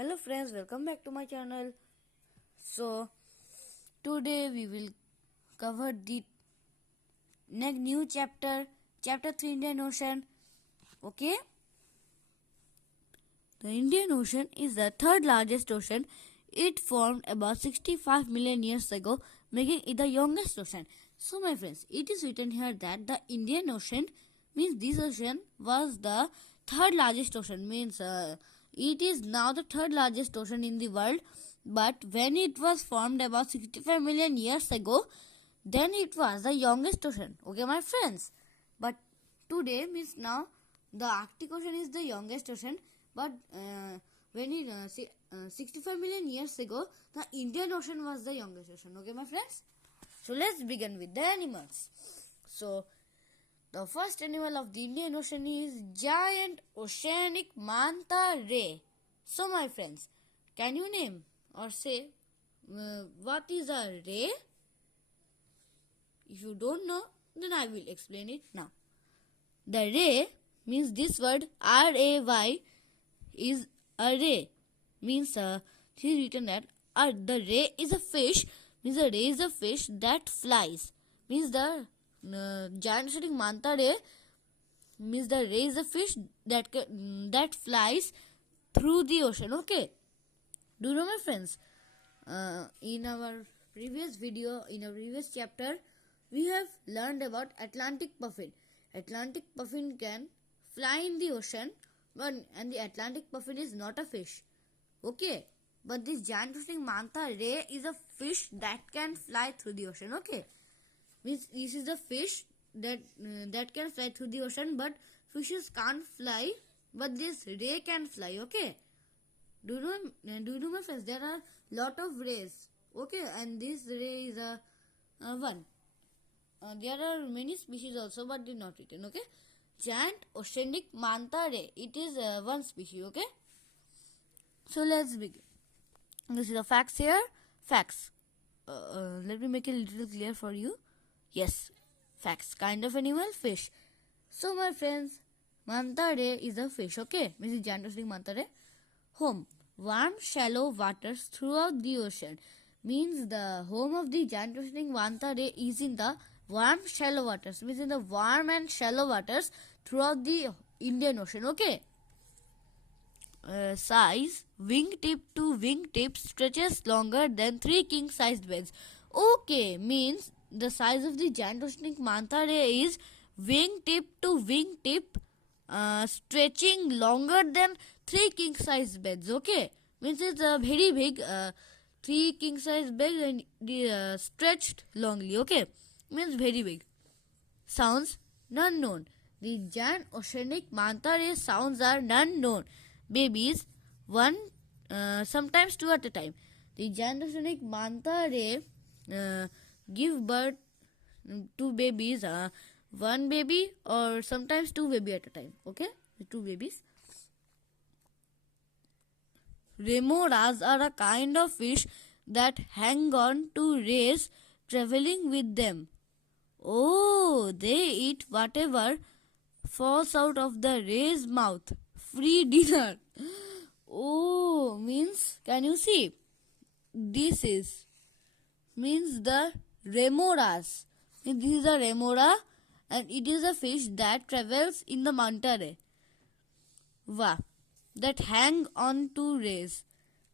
Hello friends, welcome back to my channel. So today we will cover the next new chapter 3 Indian Ocean. Okay, the Indian Ocean is the third largest ocean. It formed about 65 million years ago, making it the youngest ocean. So my friends, it is written here that the Indian Ocean means this ocean was the third largest ocean, means it is now the third largest ocean in the world, but when it was formed about 65 million years ago, then it was the youngest ocean. Okay my friends, but today means now the Arctic Ocean is the youngest ocean, but when it 65 million years ago, the Indian Ocean was the youngest ocean. Okay my friends, so let's begin with the animals. So the first animal of the Indian Ocean is giant oceanic manta ray. So my friends, can you name or say what is a ray? If you don't know, then I will explain it now. The ray means this word R-A-Y is a ray. Means it is written that the ray is a fish. Means the ray is a fish that flies. Means the giant oceanic manta ray means the ray is a fish that flies through the ocean. Okay, do you know my friends? In our previous video, in our previous chapter, we have learned about Atlantic puffin. Atlantic puffin can fly in the ocean, and the Atlantic puffin is not a fish. Okay, but this giant oceanic manta ray is a fish that can fly through the ocean. Okay, means this is a fish that can fly through the ocean, but fishes can't fly, but this ray can fly. Okay, do you know my friends, there are lot of rays. Okay, and this ray is a one. There are many species also, but they are not written. Okay, giant oceanic manta ray, it is one species. Okay, so let's begin. This is the facts here. Facts. Let me make it a little clear for you. Yes, facts. Kind of animal, fish. So my friends, manta ray is a fish. Okay, means the giant oceanic manta ray. Home. Warm, shallow waters throughout the ocean. Means the home of the giant oceanic manta ray is in the warm, shallow waters. Means in the warm and shallow waters throughout the Indian Ocean. Okay. Size, wingtip to wingtip stretches longer than 3 king-sized beds. Okay, means the size of the giant oceanic manta ray is wingtip to wingtip stretching longer than 3 king-sized beds. Okay, means it's very big, 3 king-sized beds and stretched longly. Okay, means very big. Sounds, none known. The giant oceanic manta ray sounds are none known. Babies, one, sometimes two at a time. The giant oceanic manta ray give birth to babies, one baby or sometimes two baby at a time. Okay, two babies. Remoras are a kind of fish that hang on to rays traveling with them. Oh, they eat whatever falls out of the ray's mouth. Free dinner. Oh, means, can you see? This is, means the remoras. This is a remora and it is a fish that travels in the manta ray. Wow. That hang on to rays.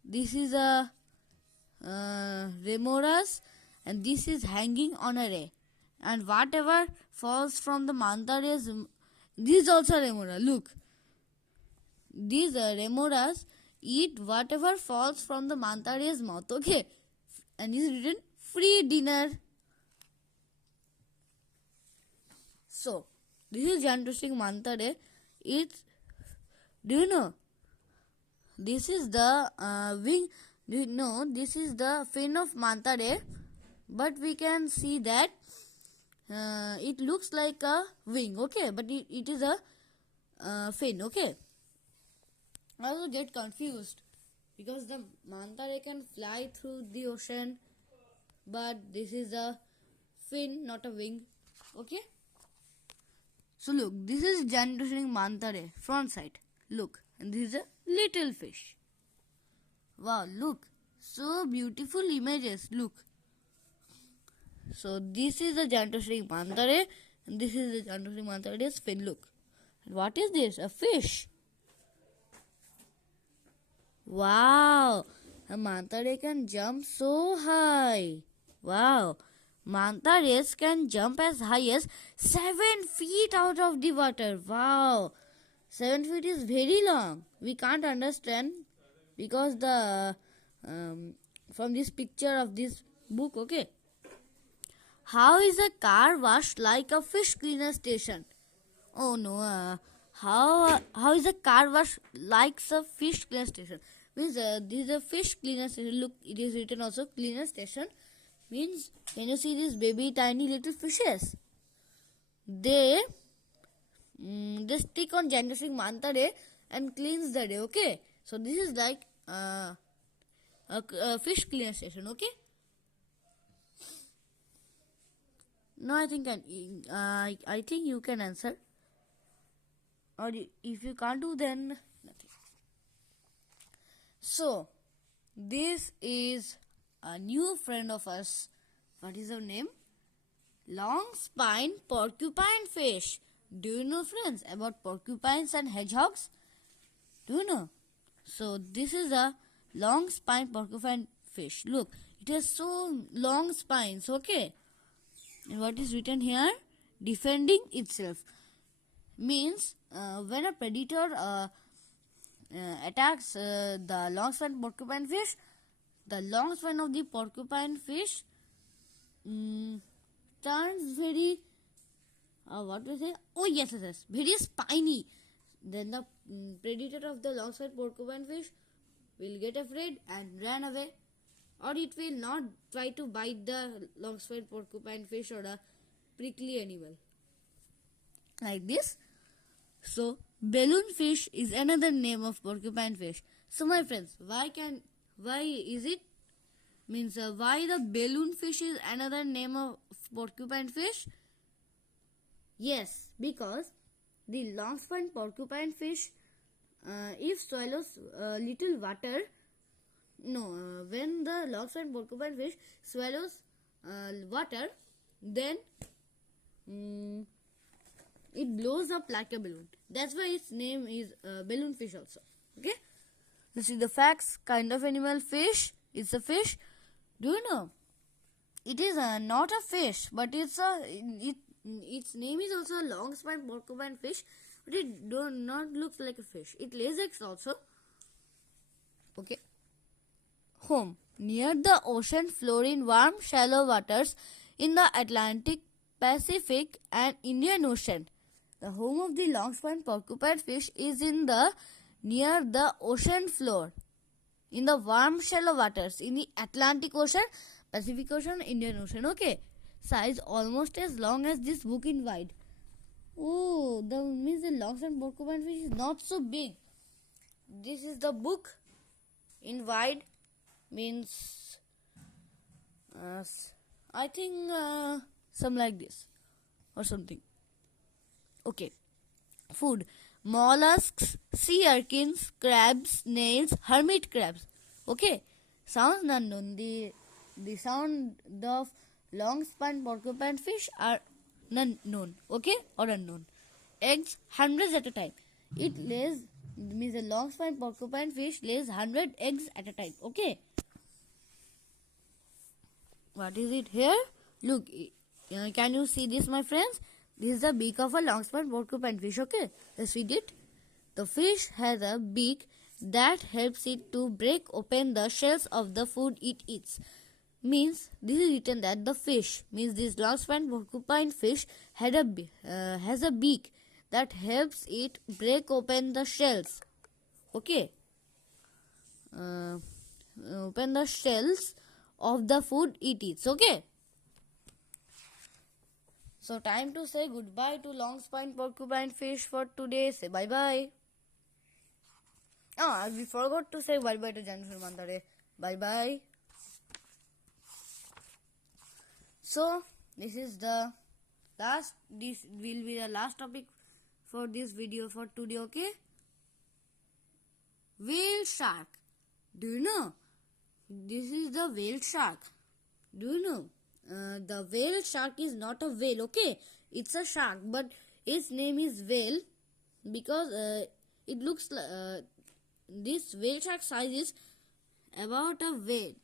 This is a remoras and this is hanging on a ray. And whatever falls from the manta rays, this is also remora. Look. These remoras eat whatever falls from the manta ray's mouth. Okay, and is written free dinner. So this is giant oceanic manta ray. It's, do you know? This is the wing. Do you know? This is the fin of manta ray, but we can see that it looks like a wing. Okay, but it is a fin. Okay. I also get confused because the manta ray can fly through the ocean, but this is a fin, not a wing. Okay. So look, this is giant oceanic manta ray front side. Look, and this is a little fish. Wow, look. So beautiful images. Look. So this is the Gigantosaurus mantare and this is the Gigantosaurus mantare's fin. Look. And what is this? A fish. Wow. A manta ray can jump so high. Wow. Manta rays can jump as high as 7 feet out of the water. Wow. 7 feet is very long. We can't understand because the from this picture of this book, okay. How is a car wash like a fish cleaner station? Oh no. How is a car wash like a fish cleaner station? Means this is a fish cleaner station. Look, it is written also cleaner station. Means can you see these baby tiny little fishes? They stick on Gigantosaurus manta ray and cleans the ray. Okay, so this is like a fish cleaner station. Okay. No, I think I think you can answer. Or if you can't do, then nothing. So, this is a new friend of us. What is her name? Long spine porcupine fish. Do you know, friends, about porcupines and hedgehogs? Do you know? So, this is a long spine porcupine fish. Look, it has so long spines, okay? And what is written here? Defending itself. Means when a predator attacks the long spine porcupine fish, the long spine of the porcupine fish turns very what do you say? Oh yes, very spiny. Then the predator of the long spine porcupine fish will get afraid and run away, or it will not try to bite the long spine porcupine fish or a prickly animal like this. So, balloon fish is another name of porcupine fish. So, my friends, why is it? Means why the balloon fish is another name of porcupine fish? Yes, because the long spine porcupine fish, if swallows little water, when the long spine porcupine fish swallows water, then it blows up like a balloon. That's why its name is balloon fish also. Okay. This is the facts. Kind of animal fish. It's a fish. Do you know? It is not a fish, but its name is also a long spine porcupine fish, but it do not look like a fish. It lays eggs also. Okay. Home. Near the ocean floor in warm shallow waters in the Atlantic, Pacific and Indian Ocean. The home of the long spine porcupine fish is near the ocean floor in the warm shallow waters in the Atlantic Ocean, Pacific Ocean, Indian Ocean. Okay. Size almost as long as this book in wide. Oh, that means the long spine porcupine fish is not so big. This is the book in wide, means I think some like this or something. Okay. Food. Mollusks, sea urchins, crabs, snails, hermit crabs. Okay. Sounds unknown. The sound of long spine porcupine fish are unknown. Okay, or unknown. Eggs, hundreds at a time. It lays, means a long spine porcupine fish lays 100 eggs at a time. Okay. What is it here? Look, can you see this, my friends? This is the beak of a long spine porcupine fish. Okay, let's read it. The fish has a beak that helps it to break open the shells of the food it eats. Means this is written that the fish, means this long spine porcupine fish has a beak that helps it break open the shells. Okay. Open the shells of the food it eats. Okay. So time to say goodbye to long spine porcupine fish for today. Say bye bye. Oh, we forgot to say bye bye to Gigantosaurus manta ray. Bye bye. So this is the last. This will be the last topic for this video for today. Okay. Whale shark. Do you know? This is the whale shark. Do you know? The whale shark is not a whale, okay? It's a shark, but its name is whale because it looks like this whale shark size is about a whale.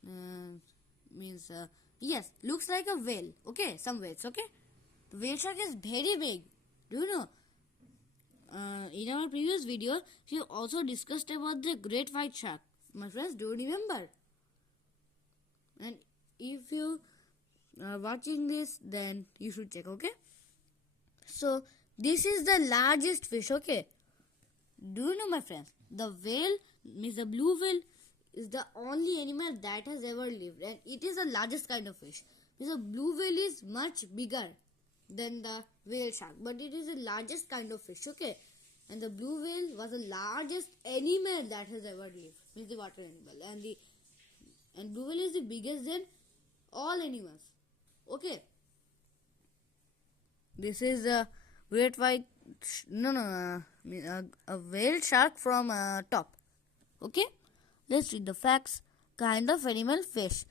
Means yes, looks like a whale. Okay, some whales. Okay, the whale shark is very big. Do you know? In our previous video, we also discussed about the great white shark. My friends, do you remember? And if you are watching this, then you should check. Okay. So this is the largest fish. Okay. Do you know, my friends? The whale, means the blue whale, is the only animal that has ever lived, and it is the largest kind of fish. Because the blue whale is much bigger than the whale shark, but it is the largest kind of fish. Okay, and the blue whale was the largest animal that has ever lived. Means the water animal, and blue whale is the biggest than all animals. Okay, this is a great white. A whale shark from top. Okay, let's read the facts. Kind of animal, fish.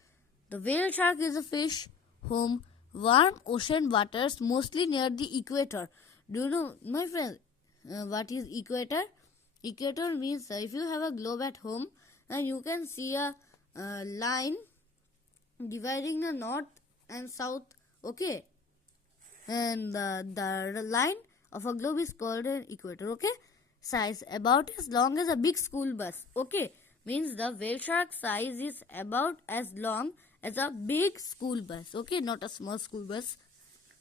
The whale shark is a fish home warm ocean waters, mostly near the equator. Do you know, my friend, what is equator? Equator means if you have a globe at home and you can see a line dividing the north and south. Okay, and the line of a globe is called an equator. Okay, size about as long as a big school bus. Okay, means the whale shark size is about as long as a big school bus. Okay, not a small school bus.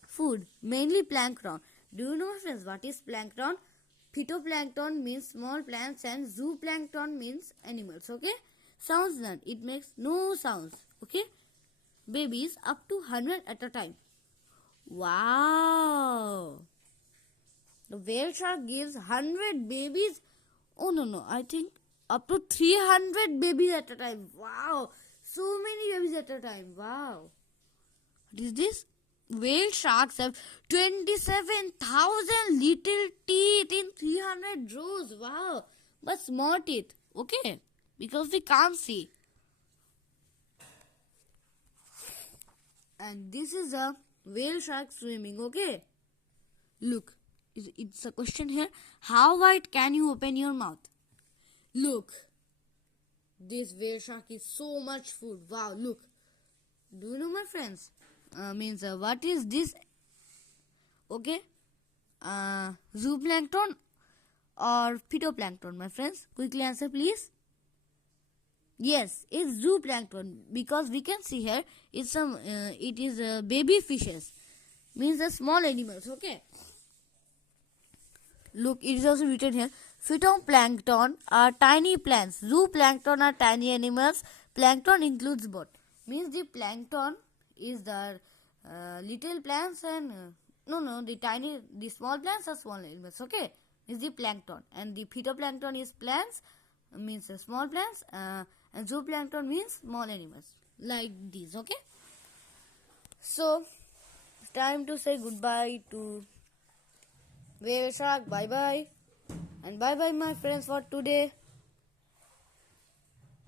Food, mainly plankton. Do you know, friends, what is plankton? Phytoplankton means small plants and zooplankton means animals. Okay, sounds none. It makes no sounds. Okay, babies up to 100 at a time. Wow. The whale shark gives 100 babies. Oh no, I think up to 300 babies at a time. Wow, so many babies at a time. Wow. What is this? Whale sharks have 27,000 little teeth in 300 rows. Wow, but small teeth. Okay, because we can't see. And this is a whale shark swimming. Okay, look, it's a question here. How wide can you open your mouth? Look, this whale shark is so much food. Wow, look. Do you know, my friends? What is this? Okay, zooplankton or phytoplankton, my friends? Quickly answer, please. Yes, it's zooplankton because we can see here it's some. It is baby fishes, means the small animals. Okay. Look, it is also written here. Phytoplankton are tiny plants. Zooplankton are tiny animals. Plankton includes both. Means the plankton is the little plants and the small plants are small animals. Okay, is the plankton, and the phytoplankton is plants, means small plants, and zooplankton means small animals like these. Okay, so it's time to say goodbye to whale shark. Bye bye, and bye bye, my friends, for today.